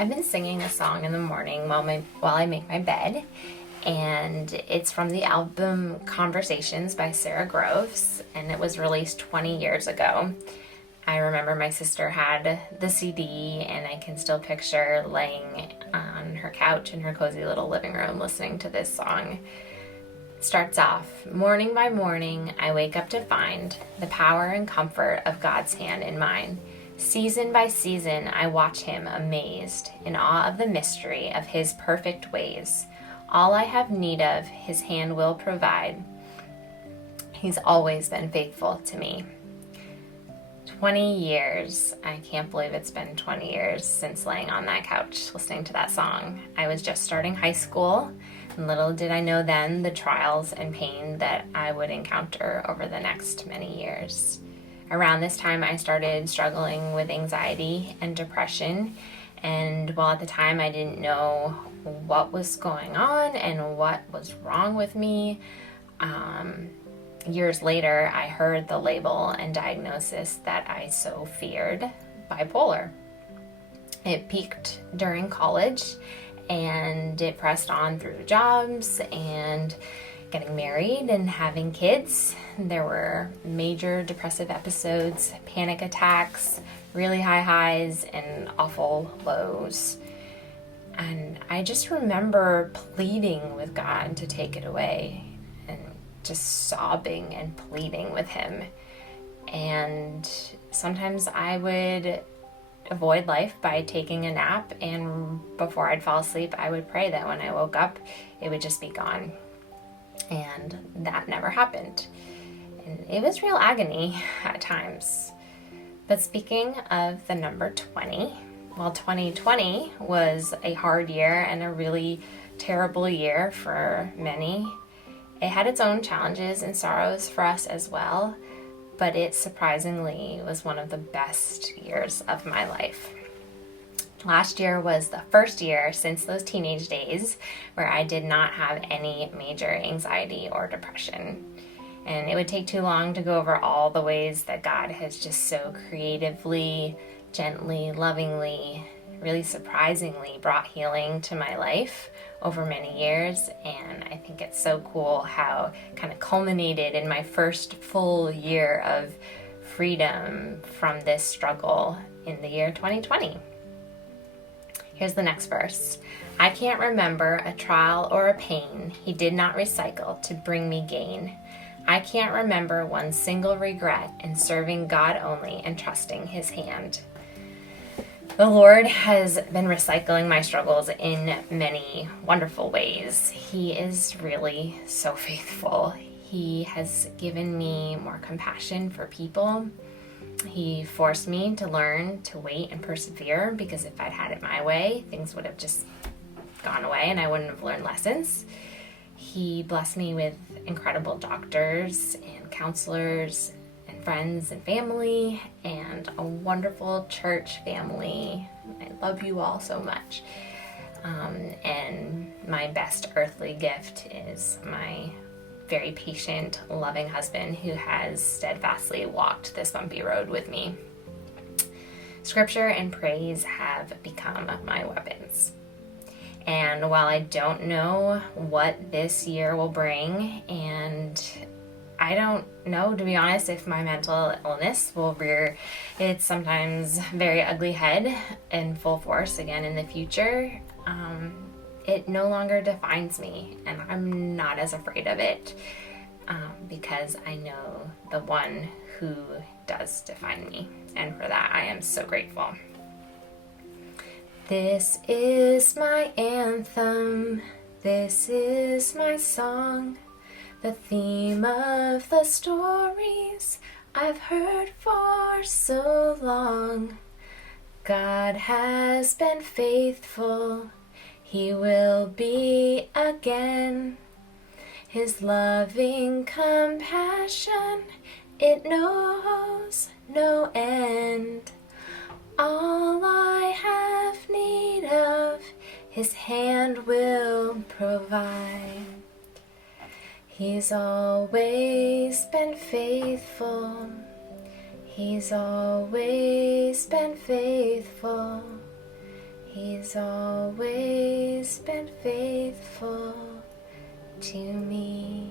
I've been singing a song in the morning while I make my bed, and it's from the album Conversations by Sarah Groves, and it was released 20 years ago. I remember my sister had the CD, and I can still picture laying on her couch in her cozy little living room listening to this song. It starts off, morning by morning, I wake up to find the power and comfort of God's hand in mine. Season by season, I watch him amazed, in awe of the mystery of his perfect ways. All I have need of, his hand will provide. He's always been faithful to me. 20 years. I can't believe it's been 20 years since laying on that couch listening to that song. I was just starting high school, and little did I know then the trials and pain that I would encounter over the next many years. Around this time, I started struggling with anxiety and depression, and while at the time I didn't know what was going on and what was wrong with me, years later, I heard the label and diagnosis that I so feared, bipolar. It peaked during college, and it pressed on through jobs and getting married and having kids. There were major depressive episodes, panic attacks, really high highs, and awful lows. And I just remember pleading with God to take it away, and just sobbing and pleading with him. And sometimes I would avoid life by taking a nap, and before I'd fall asleep, I would pray that when I woke up, it would just be gone. And that never happened. And it was real agony at times. But speaking of the number 20, well, 2020 was a hard year and a really terrible year for many. It had its own challenges and sorrows for us as well, but it surprisingly was one of the best years of my life. Last year was the first year since those teenage days where I did not have any major anxiety or depression. And it would take too long to go over all the ways that God has just so creatively, gently, lovingly, really surprisingly brought healing to my life over many years. And I think it's so cool how it kind of culminated in my first full year of freedom from this struggle in the year 2020. Here's the next verse. I can't remember a trial or a pain he did not recycle to bring me gain. I can't remember one single regret in serving God only and trusting his hand. The Lord has been recycling my struggles in many wonderful ways. He is really so faithful. He has given me more compassion for people. He forced me to learn to wait and persevere, because if I'd had it my way, things would have just gone away and I wouldn't have learned lessons. He blessed me with incredible doctors and counselors and friends and family and a wonderful church family. I love you all so much. And my best earthly gift is my very patient, loving husband who has steadfastly walked this bumpy road with me. Scripture and praise have become my weapons. And while I don't know what this year will bring, and I don't know, to be honest, if my mental illness will rear its sometimes very ugly head in full force again in the future, it no longer defines me, and I'm not as afraid of it because I know the one who does define me, and for that I am so grateful. This is my anthem, this is my song, the theme of the stories I've heard for so long. God has been faithful, he will be again. His loving compassion, it knows no end. All I have need of, his hand will provide. He's always been faithful. He's always been faithful. He's always been faithful to me.